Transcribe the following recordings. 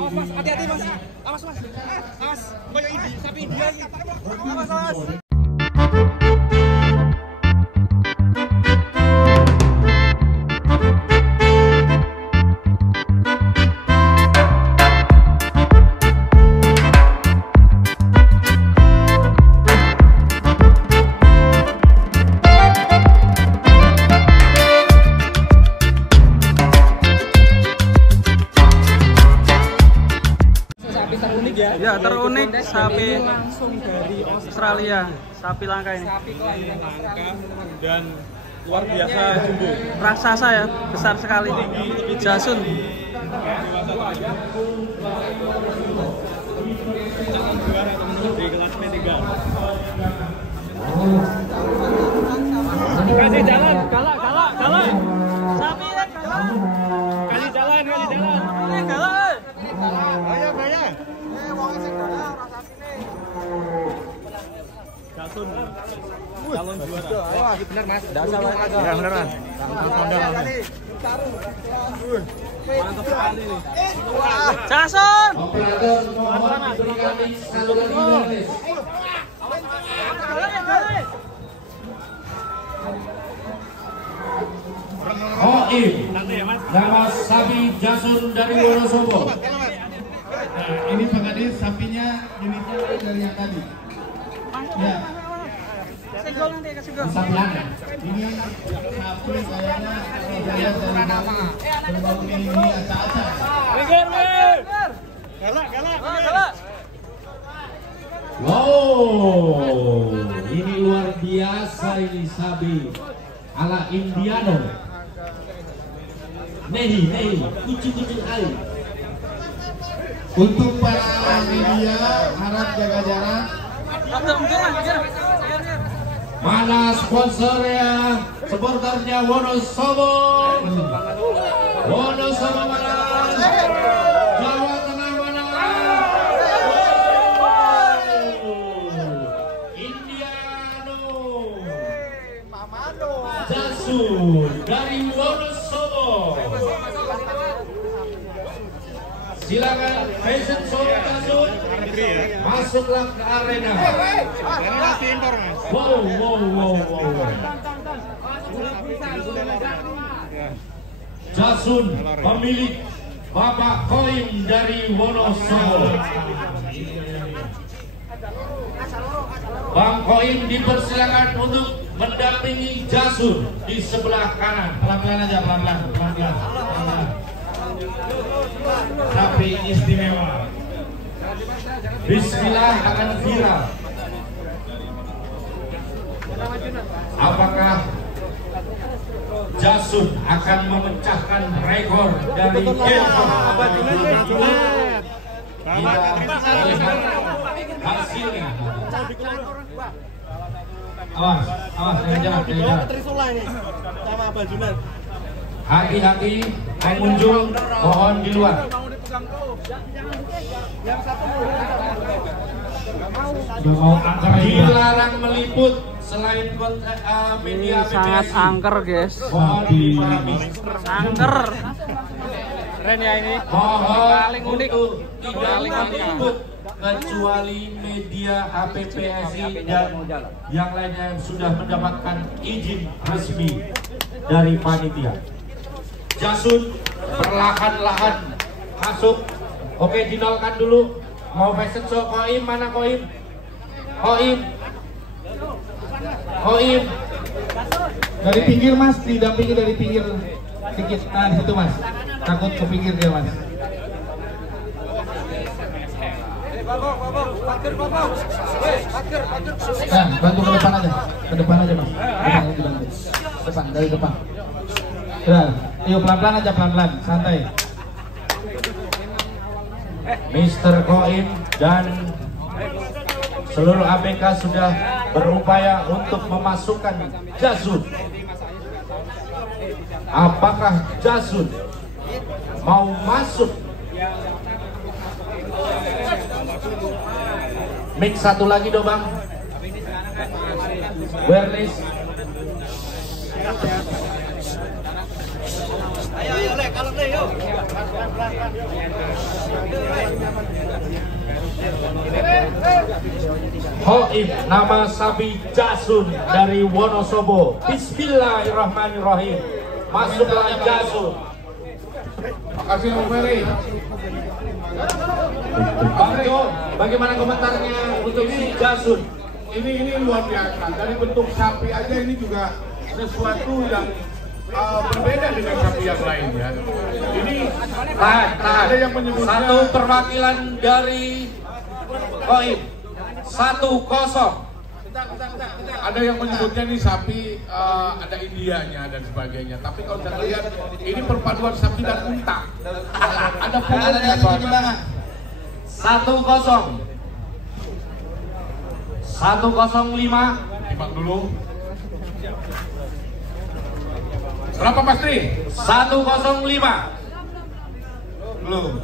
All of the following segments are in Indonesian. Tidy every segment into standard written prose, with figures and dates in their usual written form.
Awas, hati-hati mas. Awas, kayak ini sapi India nih. Awas. Ya, terunik sapi langsung dari Australia, sapi langka ini. Sapi kelahiran langka dan luar biasa jumbo. Raksasa ya, besar sekali. Jasun. Calon juara teman-teman di kelas M3. Kasih jalan, galak. Sapi ya, galak. Kasih jalan. Galak. Bahaya. Jasun. Calon juara. Wah, benar mas. Ya beneran. Mantap sekali nih. Jasun. Operator mohon diberikan saluran gratis. Oim, nama sapi Jasun dari Wonosobo. Nah, ini pengadil sapinya unitnya lain dari yang tadi. Ya. Kasih gol nanti, kasih gol. Sapi langka. Ini sapi kayaknya saya baru ini acak-acak. Galak. Wow, ini luar biasa ini sapi ala Indiano. Nehi, kucing air. Untuk para media harap jaga jarak. Mana sponsornya? Supporternya Wonosobo. Wonosobo mana? Jawa Tengah mana? Indiano. Jasun dari Wonosobo. Silakan fashion show Jasun. Masuklah ke arena. Wow. Jasun pemilik Bapak Koim dari Wonosobo. Bang Koim dipersilakan untuk mendampingi Jasun di sebelah kanan. Pelan-pelan aja, pelan-pelan. Tapi istimewa. Bismillah akan viral. Apakah Jasun akan memecahkan rekor dari Elko? Hasilnya. Awas, dari jalan. Hati-hati, pengunjung mohon di luar. Dilarang meliput selain media Sangat angker, guys. Angker. Keren ya ini. Paling unik. Tidak meliput kecuali media HPPSI dan yang lainnya yang sudah mendapatkan izin resmi dari panitia. Jasun perlahan-lahan masuk. Oke, dinolkan dulu. Mau fashion show Koim, mana Koim? Koim. Dari pinggir mas, didampingi dari pinggir sedikit. Nah di situ mas, takut ke pinggir dia mas. Nah, bantu ke depan aja mas. Depan, dari depan. Ya, yuk pelan-pelan aja, pelan-pelan, santai. Mr. Koim dan seluruh ABK sudah berupaya untuk memasukkan Jasun. Apakah Jasun mau masuk? Mix satu lagi dong bang. Wireless. Goib nama sapi Jasun dari Wonosobo. Bismillahirrahmanirrahim. Masuklah Jasun. Makasih Om Ferry. Bang Jo, bagaimana komentarnya untuk si Jasun? Ini luar biasa. Dari bentuk sapi aja ini juga sesuatu yang berbeda dengan sapi yang lain ya. Ini ada yang menyebutnya satu perwakilan dari Goib 1-0. Ada yang menyebutnya nih sapi ada Indianya dan sebagainya. Tapi kalau kita lihat ini perpaduan sapi dan unta. Ada punggungnya soalnya. 1-0. 105. Timbang dulu. Berapa pasti? 105. Belum.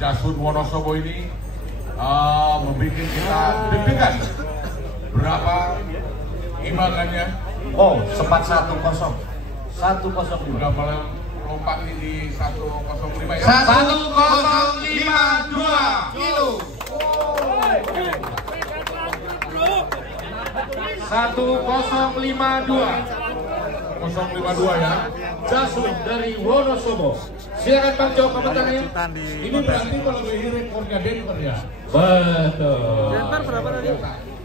Jasun Wonosobo ini membuat kita deg-degan. Berapa imbangannya? Oh, sempat 1-0. 1-0. Udah malah lompat di 105 ya. 1-0-5-2 kilo. 1-0-5-2. 052 ya. Jasun dari Wonosobo. Silakan Bang Jo komentarnya. Ini berarti melebihi rekornya Denver ya. Betul. Denver berapa tadi?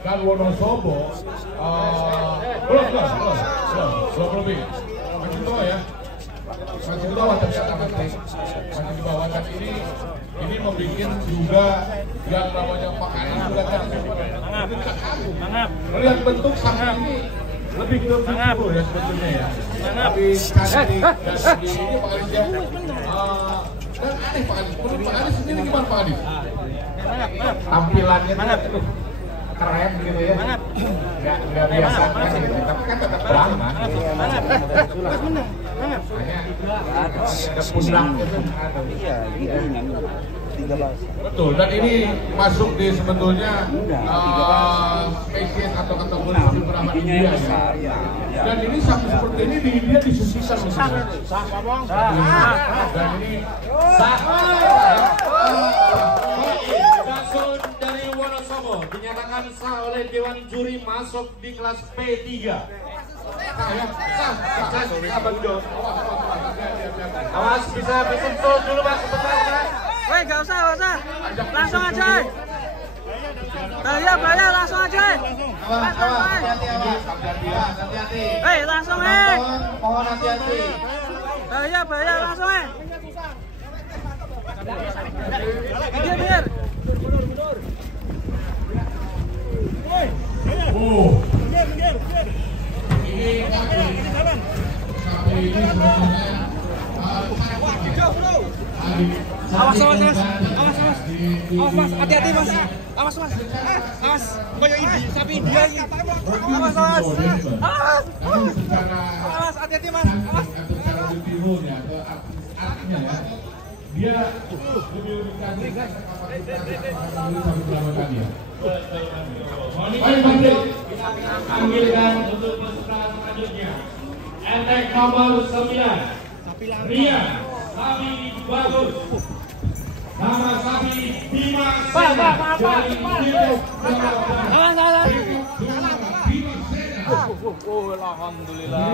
Kan Wonosobo belum lebih. Masih di bawah ya. Masih di bawah ternyata masih di bawah. Dan ini membuat juga yang namanya Pak Anies sudah kan. Melihat bentuk sapi ini lebih ke begitu ya sebetulnya ya. Tapi kali ini Pak Anies ya. Dan aneh Pak Anies. Menurut Pak Anies sendiri gimana Pak Anies? Tampilannya tuh keren gitu ya. Nggak biasa kan gitu. Tapi kan tetap lama. Hanya ada pundaknya tuh. Betul, dan ini masuk di sebetulnya spesies atau kategori beberapa India ya. Dan ini sapi seperti ini di India disusikan misalnya. Dan ini Jasun dari Wonosobo dinyatakan sah oleh Dewan Juri masuk di kelas P3. Awas, bisa bersentuh dulu Mas, sebentar Mas. Weh, gak usah. Langsung aja. Bahaya, langsung aja. Hati-hati. Hei, langsung Mohon hati-hati. Bahaya, langsung Minggir. Awas, hati-hati Mas. Awas. Kayak ini sapi India ini. Awas. Awas, hati-hati Mas. Awas. Dia lebih cantik kan Kita ambilkan untuk peserta selanjutnya. Entek nomor 9. Ria, sapi bagus. Nama sapi Dimas Sena dari Depok, Jawa Barat. Alhamdulillah.